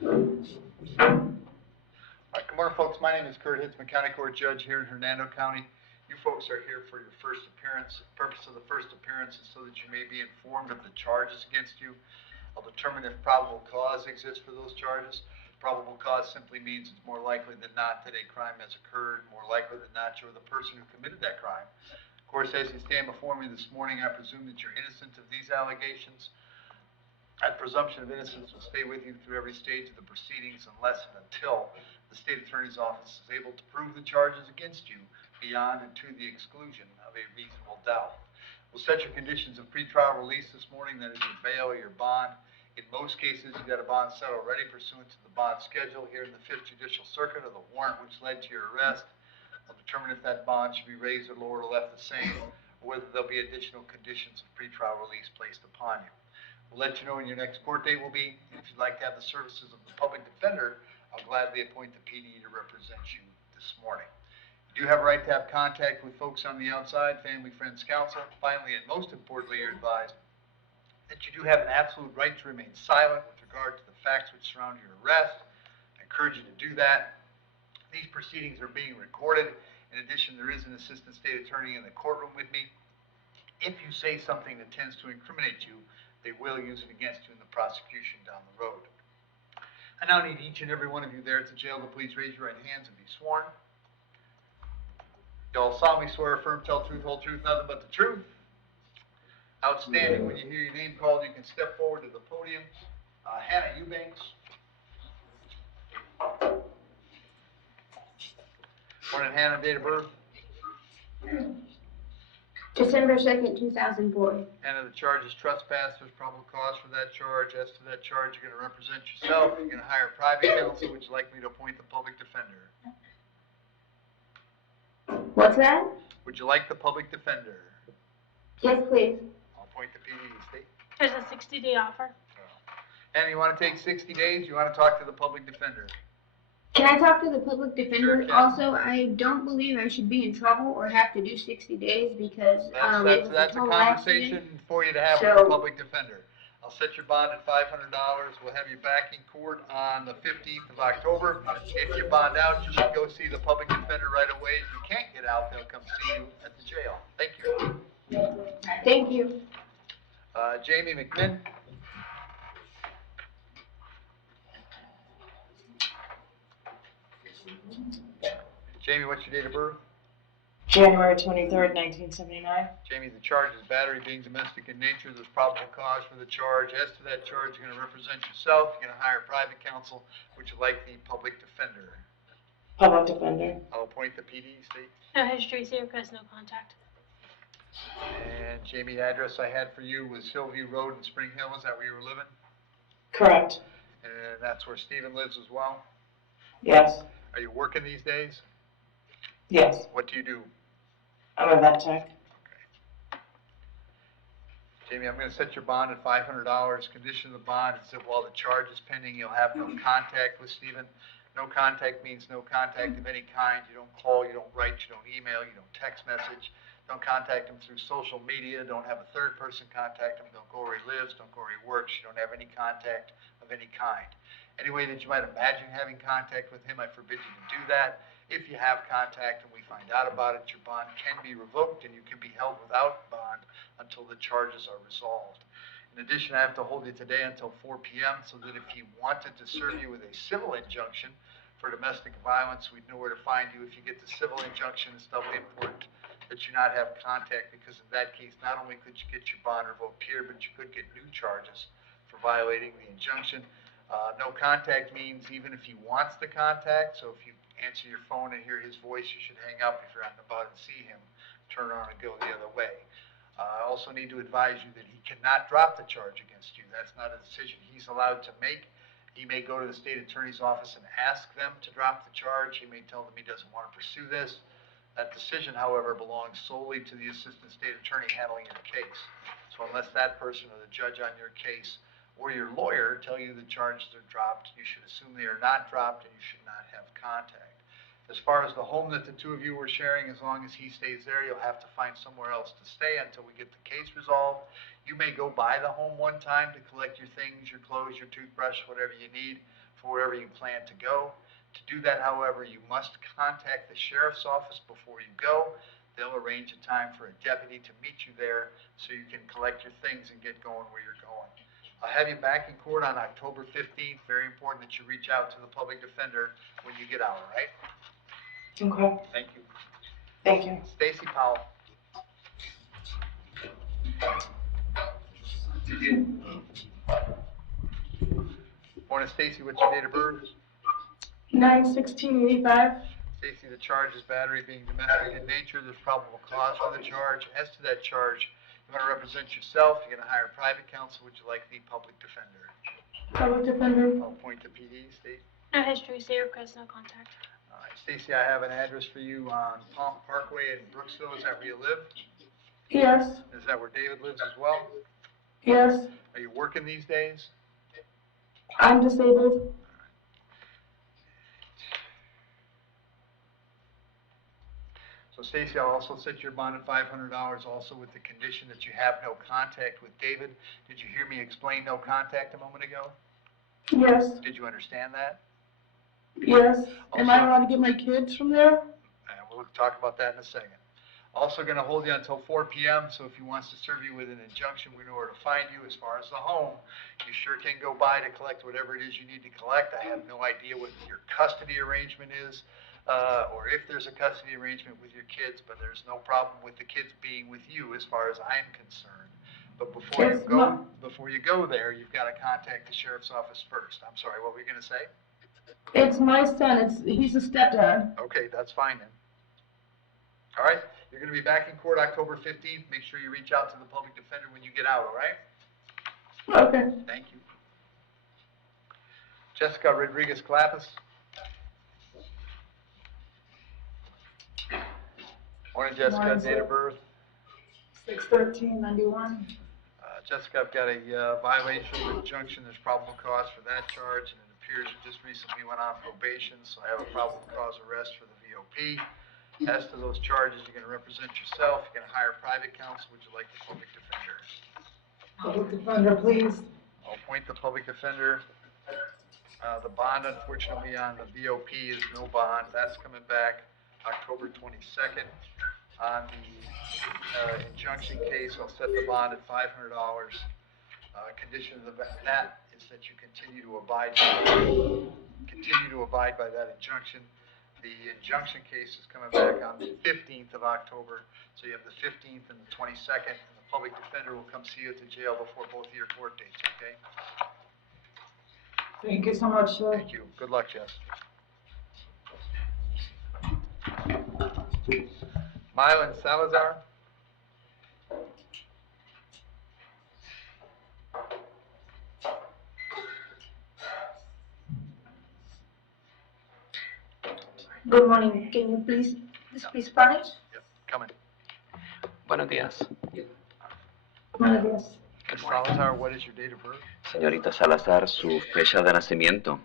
All right, good morning, folks. My name is Hitzemann, County Court Judge here in Hernando County. You folks are here for your first appearance. The purpose of the first appearance is so that you may be informed of the charges against you. I'll determine if probable cause exists for those charges. Probable cause simply means it's more likely than not that a crime has occurred, more likely than not you're the person who committed that crime. Of course, as you stand before me this morning, I presume that you're innocent of these allegations. That presumption of innocence will stay with you through every stage of the proceedings unless and until the state attorney's office is able to prove the charges against you beyond and to the exclusion of a reasonable doubt. We'll set your conditions of pretrial release this morning, that is your bail or your bond. In most cases, you've got a bond set already pursuant to the bond schedule here in the 5th Judicial Circuit, or the warrant which led to your arrest. I'll determine if that bond should be raised or lowered or left the same, or whether there'll be additional conditions of pretrial release placed upon you. We'll let you know when your next court date will be. If you'd like to have the services of the public defender, I'll gladly appoint the PD to represent you this morning. You do have a right to have contact with folks on the outside, family, friends, counsel. Finally, and most importantly, you're advised that you do have an absolute right to remain silent with regard to the facts which surround your arrest. I encourage you to do that. These proceedings are being recorded. In addition, there is an assistant state attorney in the courtroom with me. If you say something that tends to incriminate you, they will use it against you in the prosecution down the road. I now need each and every one of you there at the jail to please raise your right hands and be sworn. You all solemnly swear, affirm, tell truth, whole truth, nothing but the truth. Outstanding. When you hear your name called, you can step forward to the podium. Hannah Eubanks. Morning, Hannah. Date of birth? December 2nd, 2004. And the charge is trespass. There's probable cause for that charge. As to that charge, you're going to represent yourself. You're going to hire private counsel. Would you like me to appoint the public defender? What's that? Would you like the public defender? Yes, please. I'll appoint the PD state. There's a 60-day offer. And you want to take 60 days? You want to talk to the public defender? Can I talk to the public defender? Sure, also, I don't believe I should be in trouble or have to do 60 days because that's a conversation accident. for you to have with the public defender. I'll set your bond at $500. We'll have you back in court on the 15th of October. If you bond out, you should go see the public defender right away. If you can't get out, they'll come see you at the jail. Thank you. Thank you. Jamie McMinn. Jamie, what's your date of birth? January 23rd, 1979. Jamie, the charge is battery being domestic in nature. There's probable cause for the charge. As to that charge, you're going to represent yourself. You're going to hire private counsel. Would you like the public defender? Public defender. I'll appoint the PD state. No history, safe because no contact. And Jamie, the address I had for you was Hillview Road in Spring Hill. Is that where you were living? Correct. And that's where Stephen lives as well? Yes. Are you working these days? Yes. What do you do? I'm a vet tech. Okay. Jamie, I'm going to set your bond at $500. Condition of the bond is that while the charge is pending, you'll have no contact with Stephen. No contact means no contact of any kind. You don't call, you don't write, you don't email, you don't text message. Don't contact him through social media. Don't have a third person contact him. Don't go where he lives. Don't go where he works. You don't have any contact of any kind. Any way that you might imagine having contact with him, I forbid you to do that. If you have contact and we find out about it, your bond can be revoked and you can be held without bond until the charges are resolved. In addition, I have to hold you today until 4 p.m. so that if he wanted to serve you with a civil injunction for domestic violence, we'd know where to find you. If you get the civil injunction, it's doubly important that you not have contact, because in that case, not only could you get your bond revoked here, but you could get new charges for violating the injunction. No contact means even if he wants the contact, so if you answer your phone and hear his voice, you should hang up. If you're out and about and see him, turn around and go the other way. I also need to advise you that he cannot drop the charge against you. That's not a decision he's allowed to make. He may go to the state attorney's office and ask them to drop the charge. He may tell them he doesn't want to pursue this. That decision, however, belongs solely to the assistant state attorney handling your case. So unless that person or the judge on your case or your lawyer tell you the charges are dropped, you should assume they are not dropped and you should not have contact. As far as the home that the two of you were sharing, as long as he stays there, you'll have to find somewhere else to stay until we get the case resolved. You may go by the home one time to collect your things, your clothes, your toothbrush, whatever you need for wherever you plan to go. To do that, however, you must contact the sheriff's office before you go. They'll arrange a time for a deputy to meet you there so you can collect your things and get going where you're going. I'll have you back in court on October 15th. Very important that you reach out to the public defender when you get out, all right? Okay, Thank you. thank you. Stacy Powell. Morning, Stacy. What's your date of birth? 9/16/85. Stacy, the charge is battery being domestic in nature. There's probable cause for the charge. As to that charge, you want to represent yourself. You're going to hire private counsel. Would you like the public defender? Public defender. I'll appoint the PD. Stacy. No history, zero request, no contact. All right, Stacy, I have an address for you on Palm Parkway in Brooksville. Is that where you live? Yes, Is that where David lives as well? yes. Are you working these days? I'm disabled. So Stacy, I'll also set your bond at $500 also with the condition that you have no contact with David. Did you hear me explain no contact a moment ago? Yes, Did you understand that? yes. Am I Also- allowed to get my kids from there? We'll talk about that in a second. Also going to hold you until 4 p.m., so if he wants to serve you with an injunction, we know where to find you. As far as the home, you sure can go by to collect whatever it is you need to collect. I have no idea what your custody arrangement is, or if there's a custody arrangement with your kids, but there's no problem with the kids being with you as far as I'm concerned. But Yes, before you go there, you've got to contact the sheriff's office first. I'm sorry, what were you going to say? It's my son. He's a stepdad. Okay, that's fine then. All right, you're going to be back in court October 15th. Make sure you reach out to the public defender when you get out, all right? Okay. Thank you. Jessica Rodriguez-Clappis. Morning, Jessica. Morning, Date sir. of birth. 6/13/91. Jessica, I've got a violation of injunction. There's probable cause for that charge, and it appears you just recently went on probation, so I have a probable cause arrest for the VOP. As to those charges, you're going to represent yourself. You're going to hire private counsel. Would you like the public defender? Public defender, please. I'll appoint the public defender. The bond, unfortunately, on the VOP is no bond. That's coming back October 22nd. On the injunction case, I'll set the bond at $500. Condition of that is that you continue to abide by that injunction. The injunction case is coming back on the 15th of October, so you have the 15th and the 22nd, and the public defender will come see you at the jail before both of your court dates, okay? Thank you so much, sir. Thank you. Good luck, Jess. Mylan Salazar. Good morning. Can you please speak Spanish? Yep, coming. Buenos días. Buenos días. Ms. Salazar, what is your date of birth? Señorita Salazar, su fecha de nacimiento.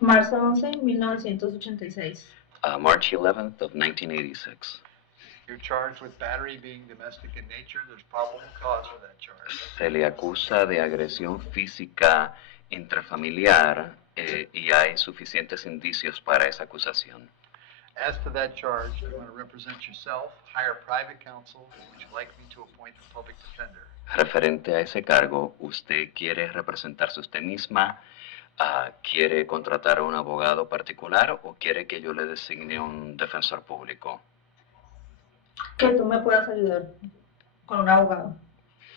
Marzo 11, 1986. March 11th of 1986. You're charged with battery being domestic in nature. There's probable cause for that charge. Se le acusa de agresión física intrafamiliar y hay suficientes indicios para esa acusación. As to that charge, you want to represent yourself, hire private counsel, and would you like me to appoint the public defender? Referente a ese cargo, ¿usted quiere representarse usted misma? ¿Quiere contratar a un abogado particular o quiere que yo le designe un defensor público? Que tú me puedas ayudar con un abogado.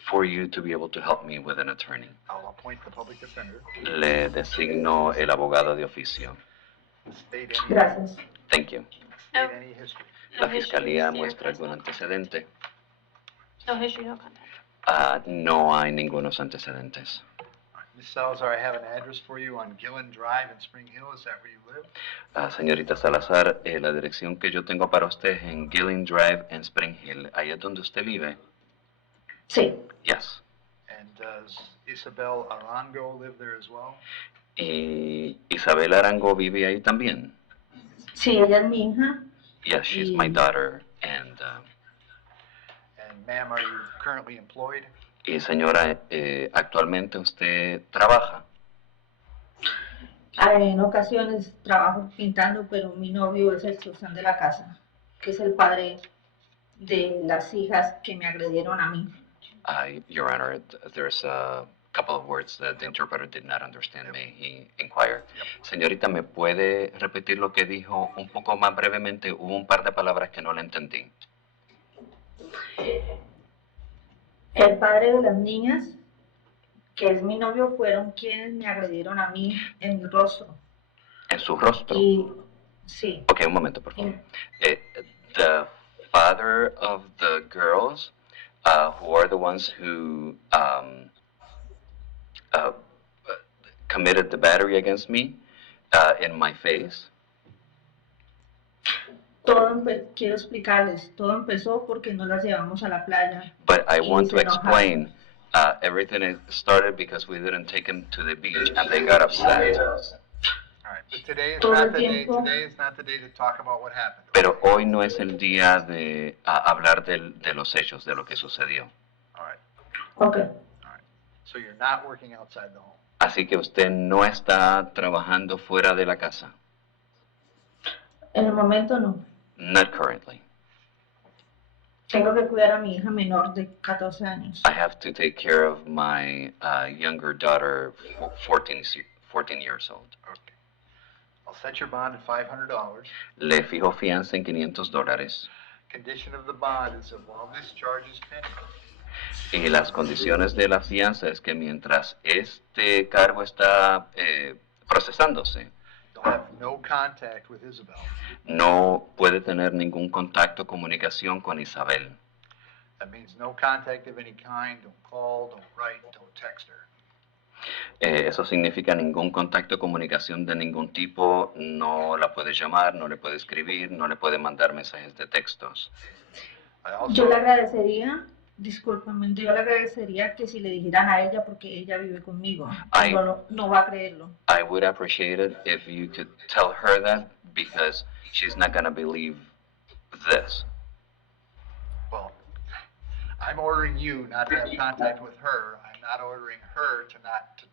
For you to be able to help me with an attorney. I'll appoint the public defender. Le designo el abogado de oficio. State any, Gracias. Thank you. state any history. No La history, fiscalía zero muestra request, algún no antecedente. contact. No history, no contact. No hay ningunos antecedentes. Ms. Salazar, I have an address for you on Gillen Drive in Spring Hill. Is that where you live? Señorita Salazar, la dirección que yo tengo para usted es en Gilling Drive en Spring Hill. ¿Ahí es donde usted vive? Sí. Yes. And does Isabel Arango live there as well? ¿Y Isabel Arango vive ahí también? Sí, ella es mi hija. Yes, she's my daughter. And ma'am, are you currently employed? y señora, actualmente usted trabaja. En ocasiones trabajo pintando, pero mi novio es el sostén de la casa, que es el padre de las hijas que me agredieron a mí. Your Honor, there's a couple of words that the interpreter did not understand. May he inquire? Señorita, ¿me puede repetir lo que dijo un poco más brevemente? Hubo un par de palabras que no le entendí. El padre de las niñas, que es mi novio, fueron quienes me agredieron a mí en mi rostro. ¿En su rostro? Y sí. Ok, un momento, por favor. The father of the girls, who are the ones who committed the battery against me in my face. Quiero explicarles, todo empezó porque no las llevamos a la playa. But I want to se enojaron. explain, everything started because we didn't take them to the beach and they got upset. All right, but today is Todo not el the day. tiempo. Today is not the day to talk about what happened. Pero hoy no es el día de hablar de los hechos, de lo que sucedió. All right. Okay. All right. So you're not working outside the home. Así que usted no está trabajando fuera de la casa. En el momento no. Not currently. Tengo que cuidar a mi hija menor de 14 años. I have to take care of my younger daughter, 14 years old. Okay. I'll set your bond at $500. Le fijo fianza en $500. Condition of the bond is that while this charge is pending, Y las condiciones de la fianza es que mientras este cargo está procesándose, you'll have no contact with Isabel. no puede tener ningún contacto o comunicación con Isabel. That means no contact of any kind. Don't call, don't write, don't text her. Eso significa ningún contacto o comunicación de ningún tipo. No la puede llamar, no le puede escribir, no le puede mandar mensajes de textos. Yo le agradecería, discúlpame, yo le agradecería que si le dijeran a ella porque ella vive conmigo. No va a creerlo. I would appreciate it if you could tell her that because she's not going to believe this. Well, I'm ordering you not to have contact with her. I'm not ordering her to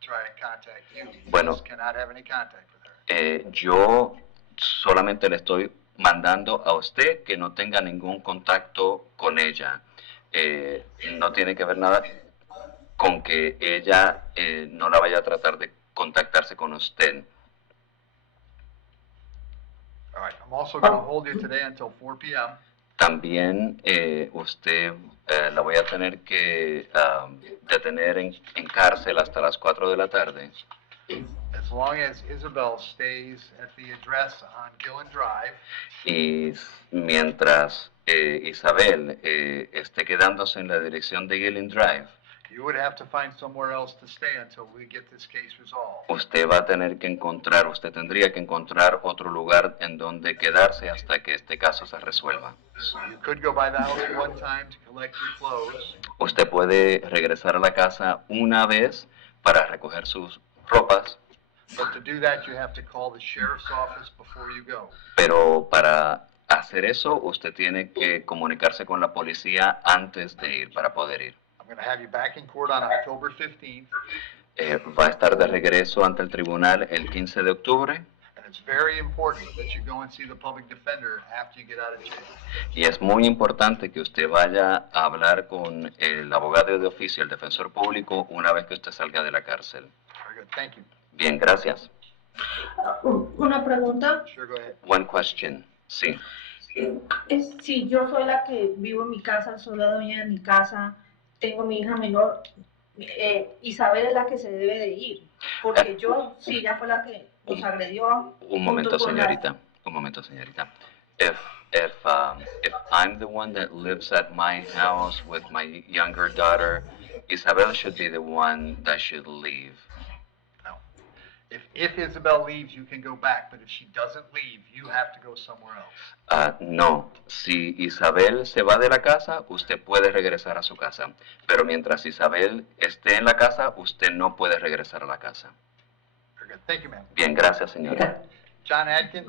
try and contact you. You Bueno. just cannot have any contact with her. Yo solamente le estoy mandando a usted que no tenga ningún contacto con ella. No tiene que ver nada con que ella no la vaya a tratar de contactarse con usted. All right. I'm also going to hold you today until 4 p.m. También usted la voy a tener que detener en cárcel hasta las 4 de la tarde. As long as Isabel stays at the address on Gillen Drive. Y mientras Isabel esté quedándose en la dirección de Gillen Drive, You would have to find somewhere else to stay until we get this case resolved. usted tendría que encontrar otro lugar en donde quedarse hasta que este caso se resuelva. You could go by the house one time to collect your clothes. Usted puede regresar a la casa una vez para recoger sus ropas, But to do that, you have to call the sheriff's office before you go. pero para hacer eso usted tiene que comunicarse con la policía antes de ir para poder ir. I'm going to have you back in court on October 15th. Va a estar de regreso ante el tribunal el 15 de octubre. And it's very important that you go and see the public defender after you get out of jail. Y es muy importante que usted vaya a hablar con el abogado de oficio, el defensor público, una vez que usted salga de la cárcel. Very good. Thank you. Bien, gracias. Una pregunta. Sure, go ahead. One question. Sí. Si yo soy la que vivo en mi casa, soy la dueña de mi casa, tengo mi hija menor, Isabel es la que se debe de ir, porque yo, si ella fue la que nos agredió. Un momento, señorita. Un momento, señorita. If I'm the one that lives at my house with my younger daughter, Isabel should be the one that should leave. No. If Isabel leaves, you can go back, but if she doesn't leave, you have to go somewhere else. No, si Isabel se va de la casa, usted puede regresar a su casa. Pero mientras Isabel esté en la casa, usted no puede regresar a la casa. Very good. Thank you, ma'am. Bien, gracias, señora. John Adkins.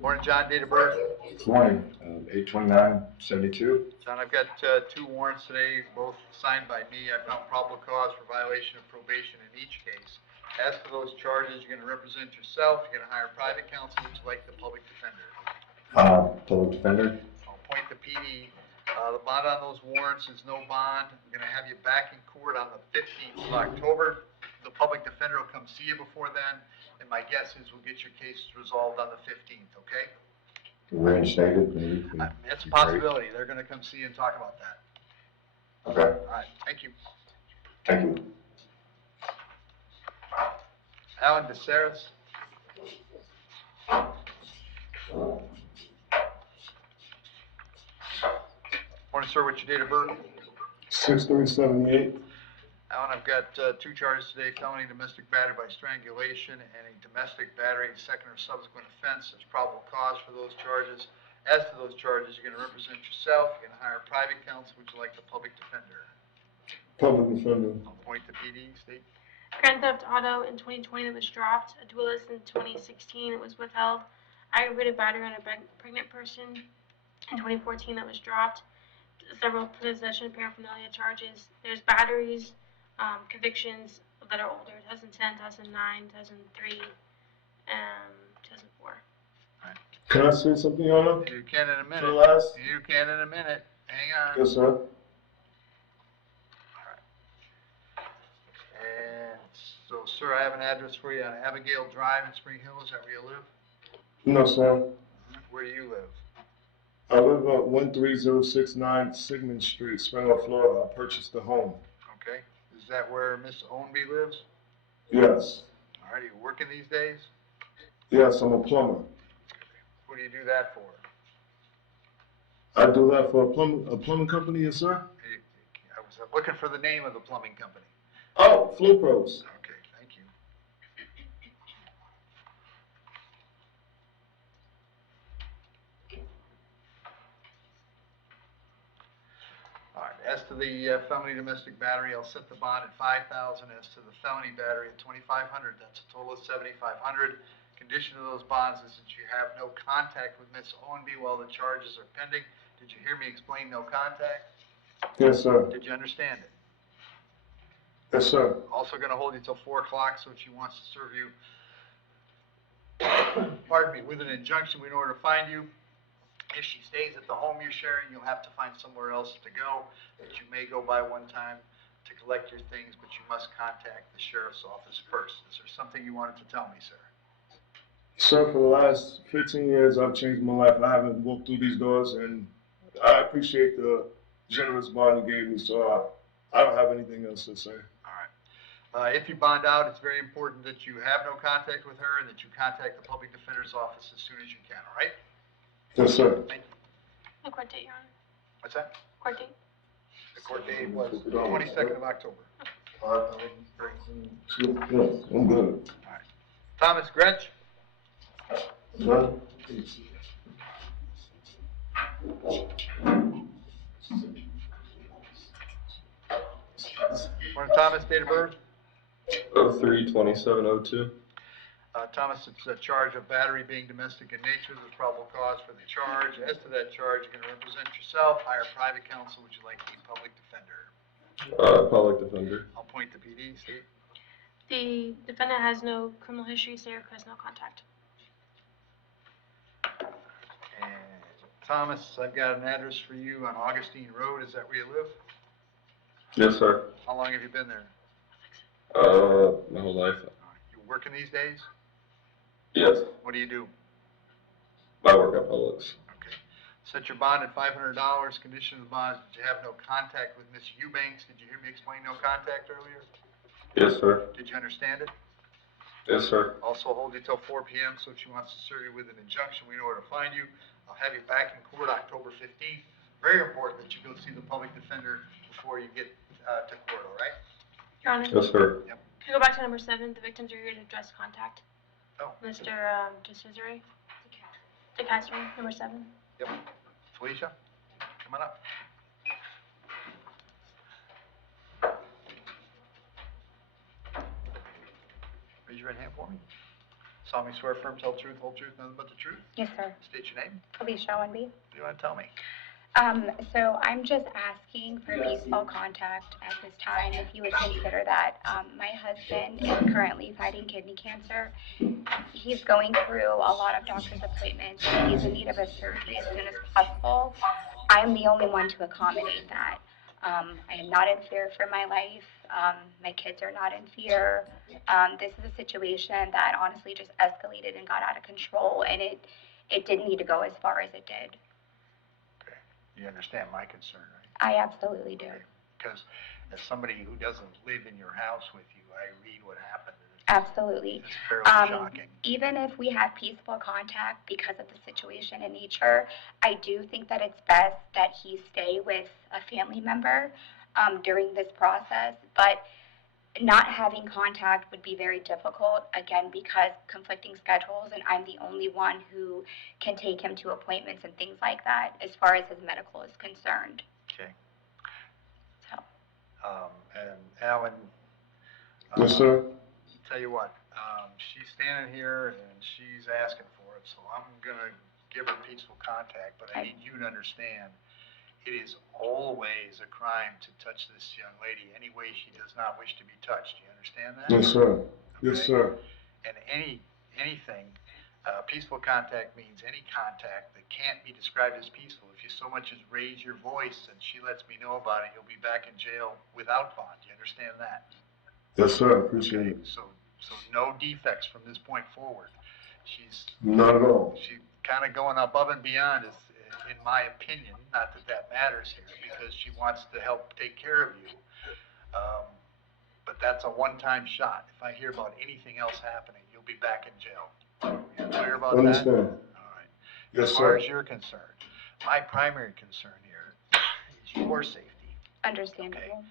Morning, John, date of birth? Morning, 8/29/72. John, I've got two warrants today, both signed by me. I found probable cause for violation of probation in each case. As for those charges, you're going to represent yourself, you're going to hire private counsel, would you like the public defender? Public defender. I'll appoint the PD. The bond on those warrants is no bond. I'm going to have you back in court on the 15th of October. The public defender will come see you before then, and my guess is we'll get your case resolved on the 15th, okay? Reinstated, maybe. That's a possibility. They're going to come see you and talk about that. Okay, All right, thank you. thank you. Alan DeSaris. Morning, sir. What's your date of birth? 6/3/78. Alan, I've got two charges today, felony domestic battery by strangulation and a domestic battery, second or subsequent offense. There's probable cause for those charges. As to those charges, you're going to represent yourself, you're going to hire private counsel, would you like the public defender? Public defender. I'll appoint the PD, state. Grand theft auto in 2020 that was dropped. A duelist in 2016 that was withheld. Aggravated battery on a pregnant person in 2014 that was dropped. Several possession paraphernalia charges. There's batteries, convictions that are older, 2010, 2009, 2003, and 2004. Can I say something, Your Honor? You can in a minute. For the last- You can in a minute. Hang on. Yes, sir. And so, sir, I have an address for you on Abigail Drive in Spring Hill. Is that where you live? No, sir. Where do you live? I live at 13069 Sigmund Street, Spring Hill, Florida. I purchased the home. Okay. Is that where Miss Ownby lives? Yes. All right. Are you working these days? Yes, I'm a plumber. What do you do that for? I do that for a plumbing company, yes, sir? I was looking for the name of the plumbing company. Oh, Flow Pros. Okay, thank you. All right, as to the felony domestic battery, I'll set the bond at $5,000. As to the felony battery at $2,500, that's a total of $7,500. Condition of those bonds is that you have no contact with Miss Ownby while the charges are pending. Did you hear me explain no contact? Yes, sir. Did you understand it? Yes, sir. Also going to hold you till 4 o'clock, so if she wants to serve you, pardon me, with an injunction in order to find you. If she stays at the home you're sharing, you'll have to find somewhere else to go, but you may go by one time to collect your things, but you must contact the sheriff's office first. Is there something you wanted to tell me, sir? Sir, for the last 15 years, I've changed my life. I haven't walked through these doors, and I appreciate the generous bond you gave me, so I don't have anything else to say. All right. If you bond out, it's very important that you have no contact with her and that you contact the public defender's office as soon as you can, all right? Yes, sir. Thank you. The court date, Your Honor. What's that? Court date. The court date was the 22nd of October. Yes, I'm good. Thomas Gretsch? None? Morning, Thomas, date of birth? 03/27/02. Thomas, it's a charge of battery being domestic in nature. There's probable cause for the charge. As to that charge, you're going to represent yourself, hire private counsel. Would you like the public defender? Public defender. I'll point the PD, Steve. The defendant has no criminal history, so your has no contact. And Thomas, I've got an address for you on Augustine Road. Is that where you live? Yes, sir. How long have you been there? My whole life. You working these days? Yes. What do you do? I work at Publix. Okay. Set your bond at $500. Condition of the bond is that you have no contact with Miss Eubanks. Did you hear me explain no contact earlier? Yes, sir. Did you understand it? Yes, sir. Also hold you till 4 p.m. so if she wants to serve you with an injunction, we know where to find you. I'll have you back in court October 15th. Very important that you go see the public defender before you get to court, all right? Your Honor. Yes, sir. Can you go back to number 7? The victims are here to address contact. Oh. Mr. DeCesare. DeCastro, number 7. Yep. Felicia, come on up. raise your right hand for me. Solemnly swear firm, tell the truth, whole truth, nothing but the truth. Yes, sir. State your name. Felicia Owenby. What do you want to tell me? So I'm just asking for peaceful contact at this time, if you would consider that. My husband is currently fighting kidney cancer. He's going through a lot of doctor's appointments, and he's in need of a surgery as soon as possible. I'm the only one to accommodate that. I am not in fear for my life. My kids are not in fear. This is a situation that honestly just escalated and got out of control, and it didn't need to go as far as it did. You understand my concern, right? I absolutely do. Because as somebody who doesn't live in your house with you, I read what happened. Absolutely. It's fairly shocking. Even if we have peaceful contact because of the situation in nature, I do think that it's best that he stay with a family member during this process. But not having contact would be very difficult, again, because conflicting schedules, and I'm the only one who can take him to appointments and things like that as far as his medical is concerned. Okay. So. And Alan. Yes, sir. Tell you what, she's standing here and she's asking for it, so I'm gonna give her peaceful contact, but I need you to understand, it is always a crime to touch this young lady any way she does not wish to be touched. Do you understand that? Yes, sir. Okay? Yes, sir. And anything, peaceful contact means any contact that can't be described as peaceful. If you so much as raise your voice and she lets me know about it, you'll be back in jail without bond. Do you understand that? Yes, sir. Appreciate it. So no defects from this point forward. She's Not at all. kind of going above and beyond, is, in my opinion, not that that matters here, because she wants to help take care of you. But that's a one-time shot. If I hear about anything else happening, you'll be back in jail. You clear about that? Understand. All right. Yes, as far sir. as you're concerned, my primary concern here is your safety. Understandable. Okay.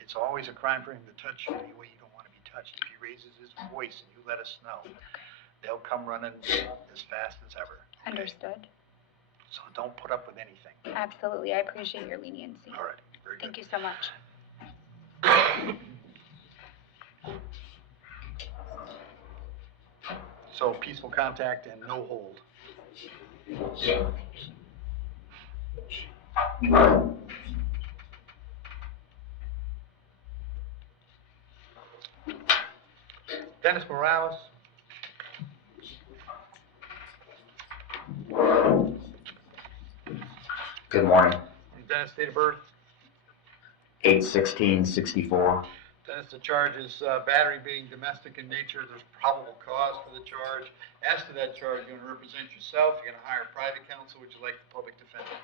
It's always a crime for him to touch you any way you don't want to be touched. If he raises his voice and you let us know, they'll come running as fast as ever. Okay? Understood. So don't put up with anything. Absolutely. I appreciate your leniency. All right. Very good. Thank you so much. So peaceful contact and no hold. Dennis Morales. Good morning. Dennis, date of birth. 8/16/64. Dennis, the charge is battery being domestic in nature. There's probable cause for the charge. As to that charge, you're going to represent yourself. You're going to hire private counsel. Would you like the public defender?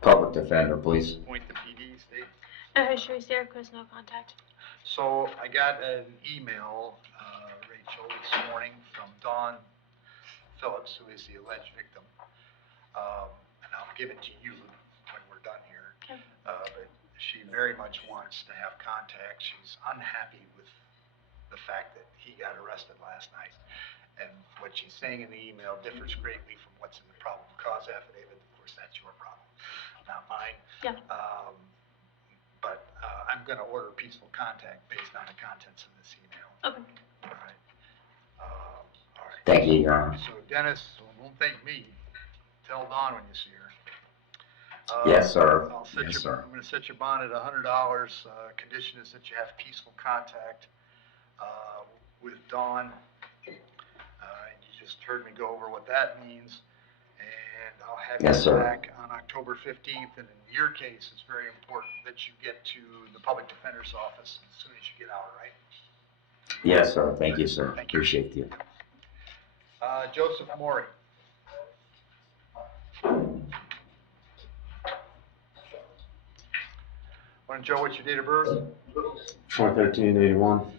Public defender, please. Point the PD, state. No history, stay request, no contact. So I got an email, Rachel, this morning from Dawn Phillips, who is the alleged victim. And I'll give it to you when we're done here. Okay. But she very much wants to have contact. She's unhappy with the fact that he got arrested last night. And what she's saying in the email differs greatly from what's in the probable cause affidavit. Of course, that's your problem, not mine. Yeah. But I'm going to order peaceful contact based on the contents of this email. Okay. All right. All right. Thank you, Your Honor. So Dennis, don't thank me. Tell Dawn when you see her. Yes, sir. I'm going to set your bond at $100. Condition is that you have peaceful contact with Dawn. You just heard me go over what that means. And I'll have Yes, you sir. back on October 15th. And in your case, it's very important that you get to the public defender's office as soon as you get out, right? Yes, sir. Thank you, sir. Thank you. Appreciate you. Joseph Morey. Morning, Joe. What's your date of birth? 4/13/81.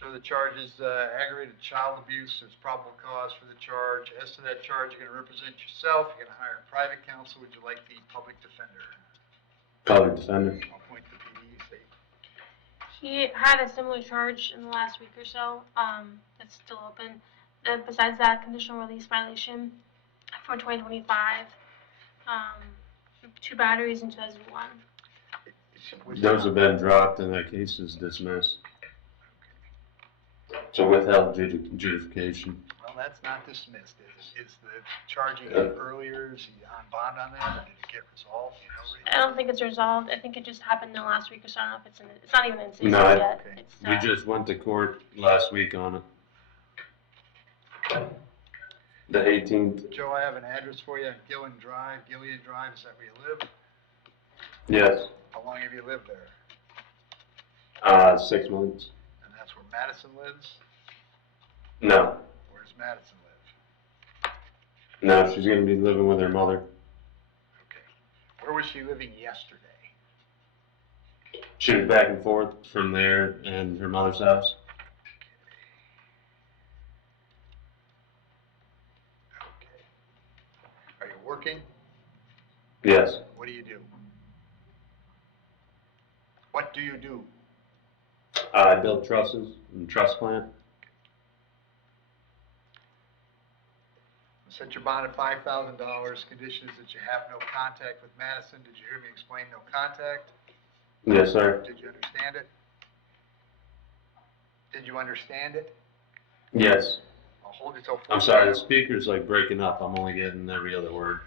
So the charge is aggravated child abuse. There's probable cause for the charge. As to that charge, you're going to represent yourself. You're going to hire private counsel. Would you like the public defender? Public defender. I'll point the PD. State. He had a similar charge in the last week or so. It's still open. Besides that, conditional release violation for 2025. 2 batteries in 2001. Those have been dropped and that case is dismissed. So withheld adjudication. Well, that's not dismissed. Is the charge he gave earlier, is he on bond on that, or did it get resolved? You know, Rachel? I don't think it's resolved. I think it just happened in the last week or so. I don't know if it's not even in 60 No, yet. okay. It's, We just went to court last week on it. The 18th. Joe, I have an address for you, Gilead Drive, is that where you live? Yes. How long have you lived there? 6 months. And that's where Madison lives? No. Where's Madison live? No, she's gonna be living with her mother. Okay. Where was she living yesterday? She was back and forth from there and her mother's house. Okay. Are you working? Yes. What do you do? What do you do? I build trusses and truss plant. Set your bond at $5,000, conditions that you have no contact with Madison. Did you hear me explain no contact? Yes, sir. Did you understand it? Did you understand it? Yes. I'll hold it till 4 I'm sorry, the speaker's like breaking up. I'm only getting every other word.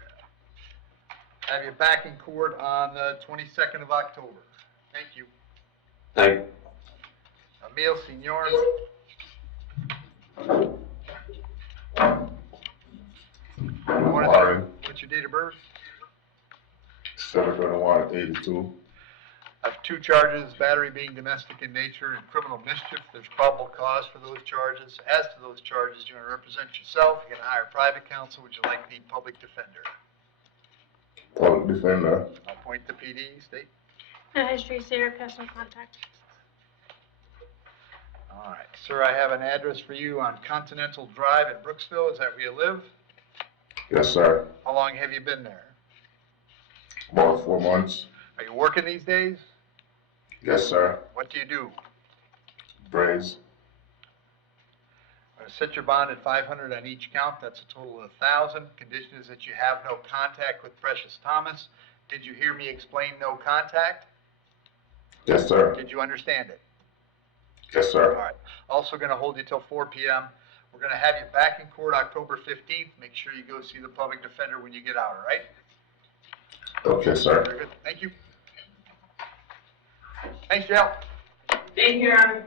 Have you back in court on the 22nd of October. Thank you. Thank Emil Senor. Warren, What's your date of birth? 7/1/82. I have 2 charges, battery being domestic in nature and criminal mischief. There's probable cause for those charges. As to those charges, you want to represent yourself. You're going to hire private counsel. Would you like the public defender? Public defender. I'll point the PD, state. no history, Sarah, past no contact. All right, sir, I have an address for you on Continental Drive in Brooksville. Is that where you live? Yes, sir. How long have you been there? About 4 months. Are you working these days? Yes, sir. What do you do? Brains. I'm going to set your bond at $500 on each count. That's a total of $1,000. Condition is that you have no contact with Precious Thomas. Did you hear me explain no contact? Yes, sir. Did you understand it? Yes, All sir. right. Also going to hold you till 4 p.m. We're going to have you back in court October 15th. Make sure you go see the public defender when you get out, all right? Okay, sir. Very good. Thank you. Thanks, Jill. Thank you, Your Honor.